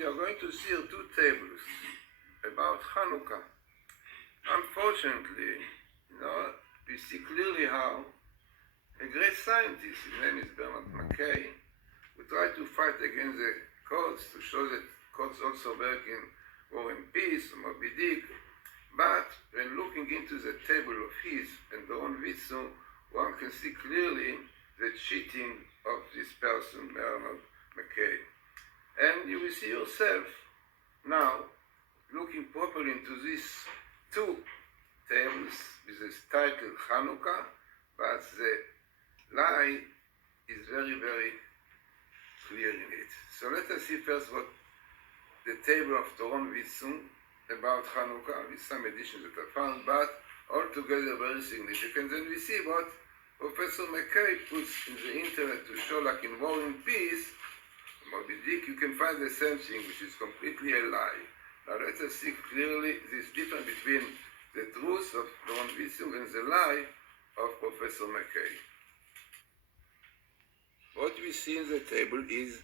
you are going to see here two tables about Chanukah. Unfortunately, we see clearly how a great scientist, his name is Bernard McKay, who tried to fight against the codes to show that codes also work in War and Peace, Moby Dick. But when looking into the table of his and Doron Vitsu, one can see clearly the cheating of this person, Bernard McKay. And you will see yourself now looking properly into these two tables with this title Chanukah, but the lie is very, very clear in it. So let us see first what the table of Doron Vitsu about Chanukah, with some additions that I found, but altogether very significant. Then we see what Professor McKay puts in the internet to show, like in War and Peace, Moby Dick, you can find the same thing, which is completely a lie. Now let us see clearly this difference between the truth of Doron Vitsu and the lie of Professor McKay. What we see in the table is,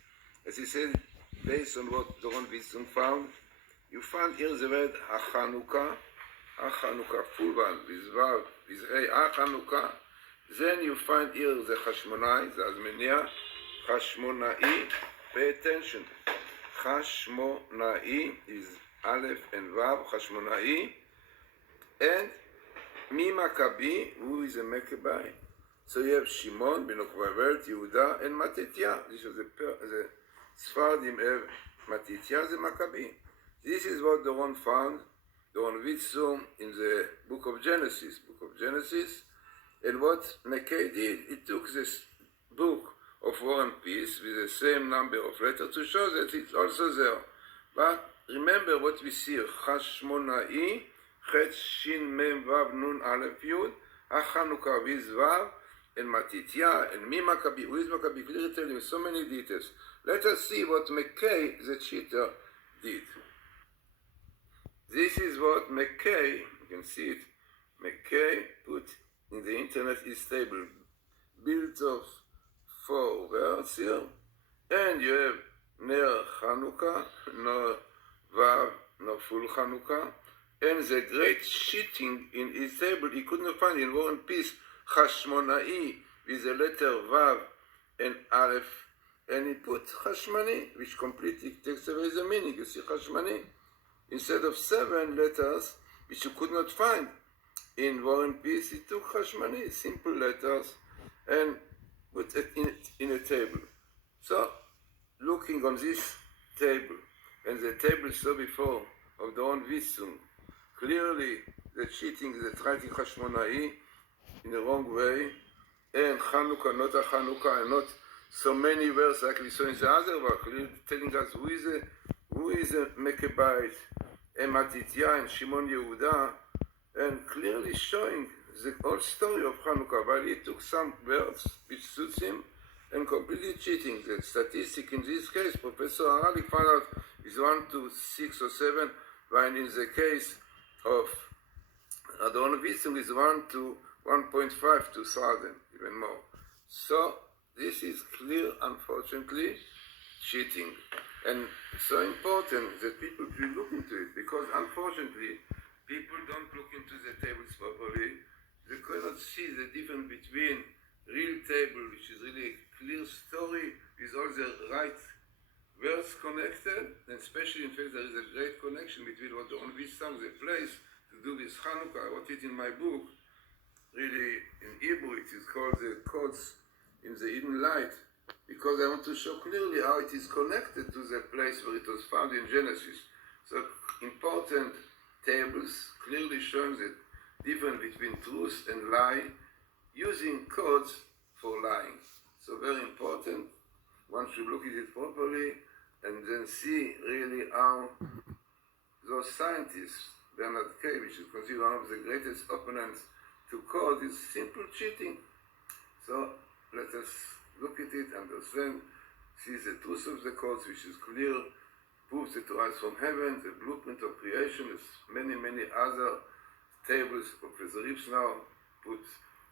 as he said, based on what Doron Vitsu found, you find here the word HaChanukah, full one, with Vav, with Rei, HaChanukah. Then you find here the Hashmonai, the Azmenia, Hashmonai. Pay attention. Hashmonai is Aleph and Vav, Hashmonai. And Mi Maccabi, who is a Maccabi. So you have Shimon, Ben Okvavet, Yehuda, and Matityahu. This is the Sfardim have Matityahu, the Maccabi. This is what Doron found, Doron Vitsu, in the book of Genesis. And what McKay did, he took this book of War and Peace with the same number of letters to show that it's also there. But remember what we see, Hashmonai, Chet Shin Mem Vav Nun Aleph Yud, HaChanukah with Vav, and Matityahu, and Mi Maccabi, who is Maccabi, clearly telling you so many details. Let us see what McKay, the cheater, did. This is what McKay, you can see it, McKay put in the internet his table, built of 4 words here, and you have Ner Chanukah, no Vav, no full Chanukah, and the great cheating in his table, he could not find in War and Peace, Hashmonai, with the letter Vav and Aleph, and he put Hashmani, which completely takes away the meaning. You see Hashmani? Instead of 7 letters, which you could not find in War and Peace, he took Hashmani, simple letters, and put it in a table. So, looking on this table, and the table saw before of Doron Vitsu, clearly the cheating, the writing Hashmonai in the wrong way, and Chanukah, not a Chanukah, and not so many words like we saw in the other one, clearly telling us who is a Maccabite, and Matityahu and Shimon Yehuda, and clearly showing the whole story of Chanukah, while he took some words which suits him, and completely cheating. The statistic in this case, Professor Haralik found out is 1 to 6 or 7, while in the case of Doron Vitsu is 1 to 1.5 to 1,000, even more. So this is clear, unfortunately, cheating. And so important that people will look into it, because unfortunately, people don't look into the tables properly. They cannot see the difference between real table, which is really a clear story with all the right words connected, and especially in fact there is a great connection between what Doron Vitsu, the place to do with Chanukah. I wrote it in my book, really in Hebrew, it is called the Codes in the Hidden Light, because I want to show clearly how it is connected to the place where it was found in Genesis. So important tables clearly showing the difference between truth and lie, using codes for lying. So very important. One should look at it properly and then see really how those scientists, Bernard Kay, which is considered one of the greatest opponents to code, is simple cheating. So let us look at it, understand, see the truth of the codes, which is clear, proves it to us from heaven, the blueprint of creation. There's many, many other tables Professor Rips now put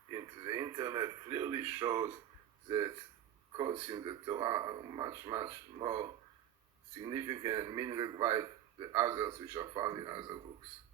into the internet, clearly shows that codes in the Torah are much, much more significant you can mingle by the others which are found in other books.